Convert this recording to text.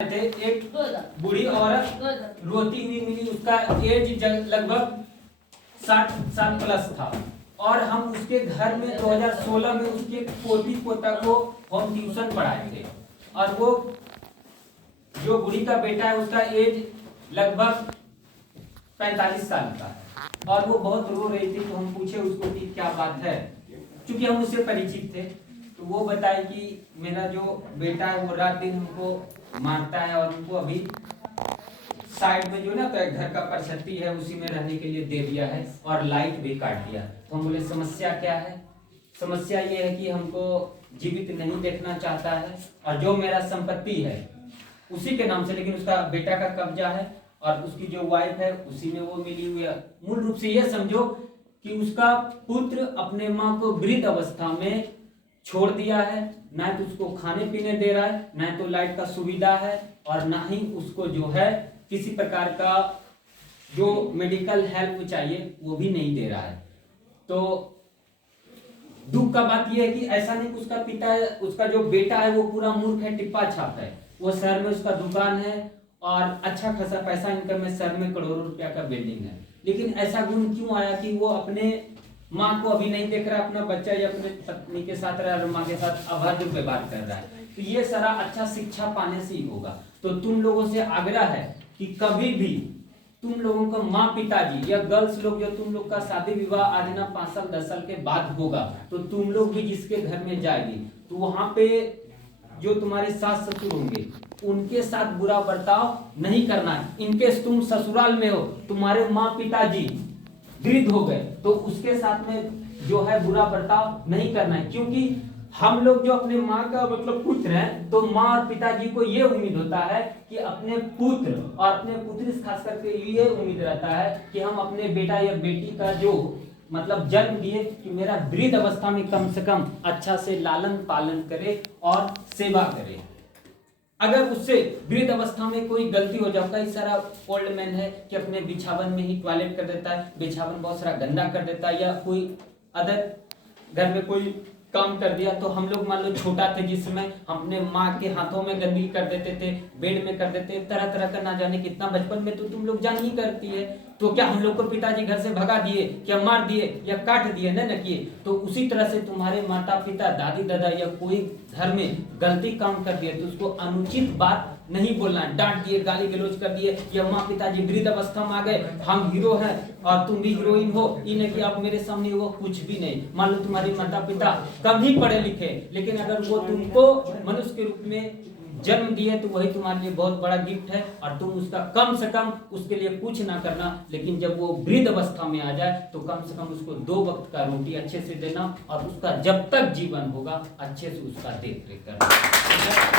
थे एक बूढ़ी औरत रोती हुई मिली। उसका एज लगभग 60 साल प्लस था और हम उसके घर में 2016 में उसके पोती पोता को होम ट्यूशन पढ़ाए थे। और वो जो बूढ़ी का बेटा है उसका एज लगभग 45 साल का है और वो बहुत रो रही थी। तो हम पूछे उसको कि क्या बात है, क्योंकि हम उससे परिचित थे। तो वो बताए कि मेरा जो बेटा है वो रात दिन हमको मारता है और उनको अभी साइड में जो ना तो घर का परछत्ती है उसी में रहने के लिए दे दिया है और लाइट भी काट दिया। तो हम बोले समस्या क्या है? समस्या ये है कि हमको जीवित नहीं देखना चाहता है और जो मेरा संपत्ति है उसी के नाम से, लेकिन उसका बेटा का कब्जा है और उसकी जो वाइफ है उसी में वो मिली हुई है। मूल रूप से ये समझो कि उसका पुत्र अपने माँ को वृद्ध अवस्था में छोड़ दिया है, ना तो उसको खाने पीने दे रहा है, ना तो लाइट का सुविधा है और ना ही उसको जो है किसी प्रकार का जो मेडिकल हेल्प चाहिए वो भी नहीं दे रहा है। तो दुख का बात यह है कि ऐसा नहीं कि उसका पिता है, उसका जो बेटा है वो पूरा मूर्ख है, टिप्पा छाप है। वो शहर में उसका दुकान है और अच्छा खासा पैसा इनकम है, शहर में करोड़ों रुपया का बिल्डिंग है। लेकिन ऐसा गुण क्यों आया कि वो अपने माँ को अभी नहीं देख रहा, अपना बच्चा या अपने पत्नी के साथ रह रहा और माँ के साथ अभद्र व्यवहार कर रहा है। तो ये सारा अच्छा शिक्षा पाने से ही होगा। तो तुम लोगों से आग्रह है कि कभी भी तुम लोगों का माँ पिताजी या गर्ल्स लोग जो तुम लोग का शादी विवाह आदि ना 5 साल 10 साल के बाद होगा, तो तुम लोग भी जिसके घर में जाएगी तो वहां पे जो तुम्हारे सास ससुर होंगे उनके साथ बुरा बर्ताव नहीं करना है। इनके तुम ससुराल में हो, तुम्हारे माँ पिताजी वृद्ध हो गए तो उसके साथ में जो है बुरा बर्ताव नहीं करना है। क्योंकि हम लोग जो अपने माँ का मतलब पुत्र हैं, तो माँ और पिताजी को ये उम्मीद होता है कि अपने पुत्र और अपने पुत्री खास करके ये उम्मीद रहता है कि हम अपने बेटा या बेटी का जो मतलब जन्म दिए कि मेरा वृद्ध अवस्था में कम से कम अच्छा से लालन पालन करे और सेवा करे। अगर उससे वृद्ध अवस्था में कोई गलती हो जाए, कई सारा ओल्ड मैन है कि अपने बिछावन में ही टॉयलेट कर देता है, बिछावन बहुत सारा गंदा कर देता है या कोई अदर घर में कोई काम कर दिया। तो हम लोग मान लो छोटा थे जिस समय हम अपने माँ के हाथों में गंदगी कर देते थे, बेड में कर देते, तरह तरह का ना जाने कितना। बचपन में तो तुम लोग जान ही करती है। तो क्या हम लोग को पिताजी घर से भगा दिए, क्या मार दिए या काट दिए? न किए। तो उसी तरह से तुम्हारे माता पिता दादी दादा या कोई घर में गलती काम कर दिए तो उसको अनुचित बात नहीं बोलना है। डांट दिए, गाली गलौज कर दिए या माँ पिताजी वृद्ध अवस्था में आ गए, हम हीरो हैं और तुम भी हीरोइन हो, इन्हें कि आप मेरे सामने वो कुछ भी नहीं। मान लो तुम्हारे माता पिता कम ही पढ़े लिखे, लेकिन अगर वो तुमको मनुष्य के रूप में जन्म दिए तो वही तुम्हारे लिए बहुत बड़ा गिफ्ट है और तुम उसका कम से कम उसके लिए कुछ ना करना। लेकिन जब वो वृद्ध अवस्था में आ जाए तो कम से कम उसको 2 वक्त का रोटी अच्छे से देना और उसका जब तक जीवन होगा अच्छे से उसका देख रेख करना।